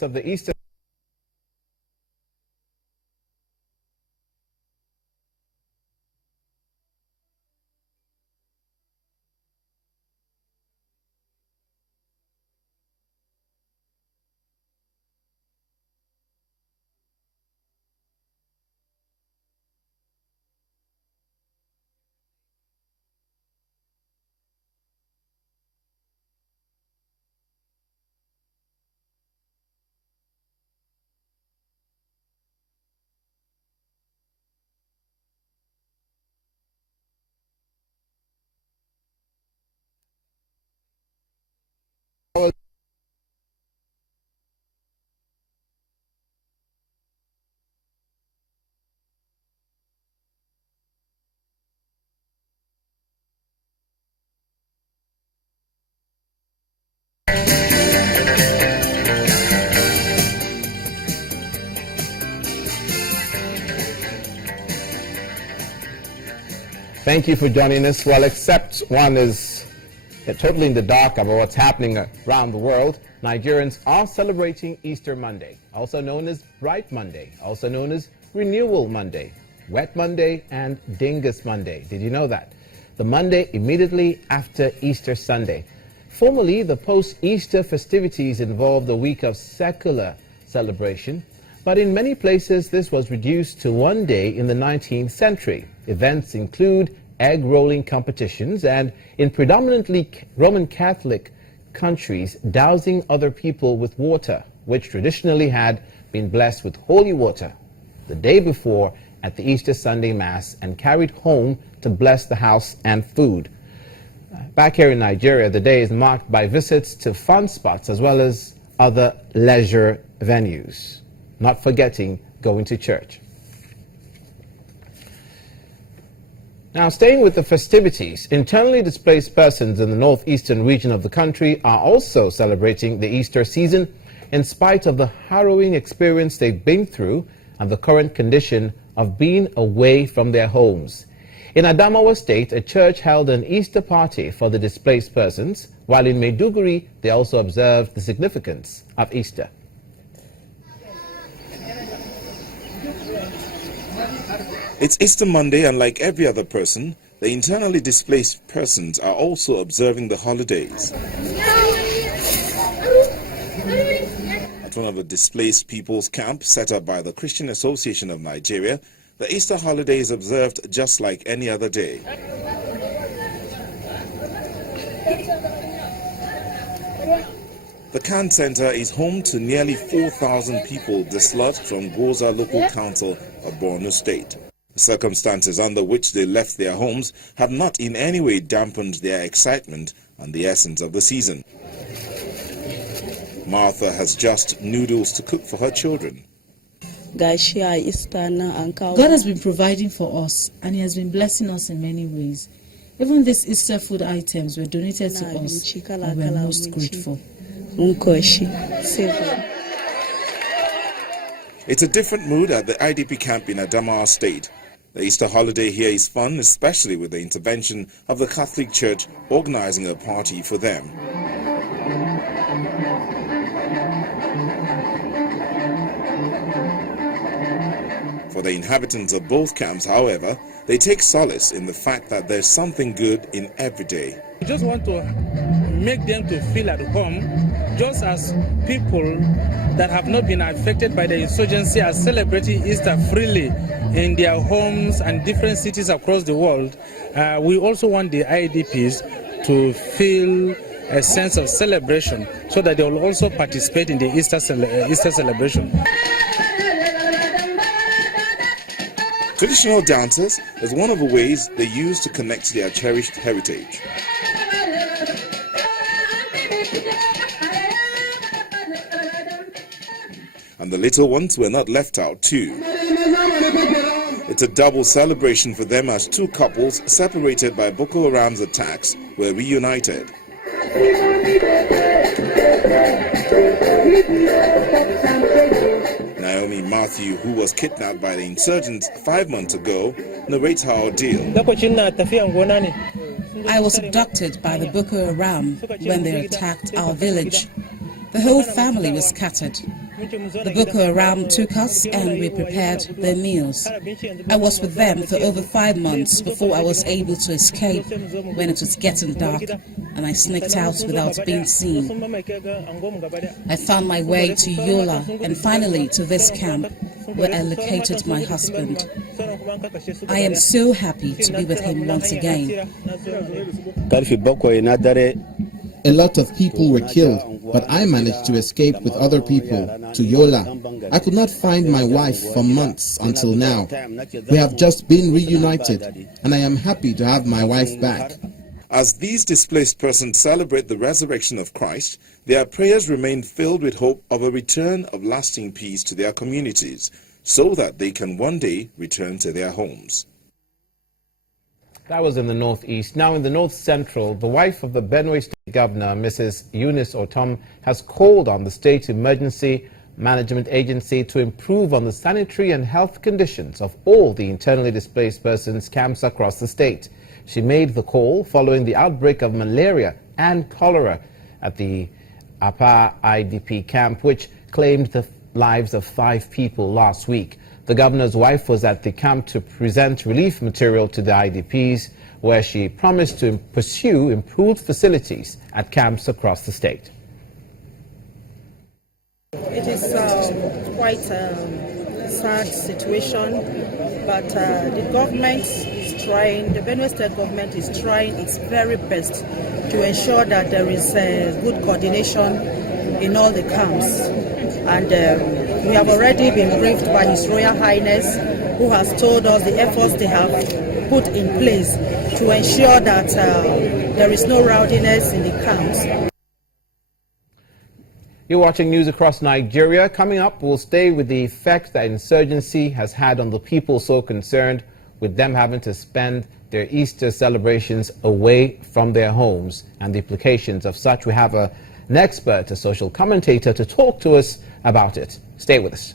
inhabitants of the Eastern Thank you for joining us. Well, except one is totally in the dark about what's happening around the world, Nigerians are celebrating Easter Monday, also known as Bright Monday, also known as Renewal Monday, Wet Monday, and Dingus Monday. Did you know that? The Monday immediately after Easter Sunday. Formerly, the post-Easter festivities involved a week of secular celebration, but in many places this was reduced to one day in the 19th century. Events include egg rolling competitions and, in predominantly Roman Catholic countries, dousing other people with water, which traditionally had been blessed with holy water the day before at the Easter Sunday Mass and carried home to bless the house and food. Back here in Nigeria, the day is marked by visits to fun spots as well as other leisure venues, not forgetting going to church. Now, staying with the festivities, internally displaced persons in the northeastern region of the country are also celebrating the Easter season in spite of the harrowing experience they've been through and the current condition of being away from their homes. In Adamawa State, a church held an Easter party for the displaced persons, while in Maiduguri, they also observed the significance of Easter. It's Easter Monday, and like every other person, the internally displaced persons are also observing the holidays. At one of the displaced people's camps set up by the Christian Association of Nigeria, the Easter holiday is observed just like any other day. The Khan Center is home to nearly 4,000 people dislodged from Goza Local Council of Borno State. The circumstances under which they left their homes have not in any way dampened their excitement and the essence of the season. Martha has just noodles to cook for her children. God has been providing for us, and He has been blessing us in many ways. Even these Easter food items were donated to us, and we are most grateful. It's a different mood at the IDP camp in Adamawa State. The Easter holiday here is fun, especially with the intervention of the Catholic Church organizing a party for them. For the inhabitants of both camps, however, they take solace in the fact that there's something good in every day. We just want to make them to feel at home, just as people that have not been affected by the insurgency are celebrating Easter freely in their homes and different cities across the world. We also want the IDPs to feel a sense of celebration so that they will also participate in the Easter celebration. Traditional dances is one of the ways they use to connect to their cherished heritage. And the little ones were not left out too. It's a double celebration for them as two couples separated by Boko Haram's attacks were reunited. Naomi Matthew, who was kidnapped by the insurgents 5 months ago, narrates her ordeal. I was abducted by the Boko Haram when they attacked our village. The whole family was scattered. The Boko Haram took us and we prepared their meals. I was with them for over 5 months before I was able to escape when it was getting dark, and I sneaked out without being seen. I found my way to Yola and finally to this camp where I located my husband. I am so happy to be with him once again. A lot of people were killed, but I managed to escape with other people to Yola. I could not find my wife for months until now. We have just been reunited, and I am happy to have my wife back. As these displaced persons celebrate the resurrection of Christ, their prayers remain filled with hope of a return of lasting peace to their communities, so that they can one day return to their homes. That was in the northeast. Now in the north central, the wife of the Benue State Governor, Mrs. Eunice Otom, has called on the State Emergency Management Agency to improve on the sanitary and health conditions of all the internally displaced persons camps across the state. She made the call following the outbreak of malaria and cholera at the Apa IDP camp, which claimed the lives of 5 people last week. The governor's wife was at the camp to present relief material to the IDPs, where she promised to pursue improved facilities at camps across the state. It is quite a sad situation, but the government is trying, the Benue State government is trying its very best to ensure that there is good coordination in all the camps. And we have already been briefed by His Royal Highness, who has told us the efforts they have put in place to ensure that there is no rowdiness in the camps. You're watching news across Nigeria. Coming up, we'll stay with the effect that insurgency has had on the people so concerned, with them having to spend their Easter celebrations away from their homes and the implications of such. We have an expert, a social commentator, to talk to us about it. Stay with us.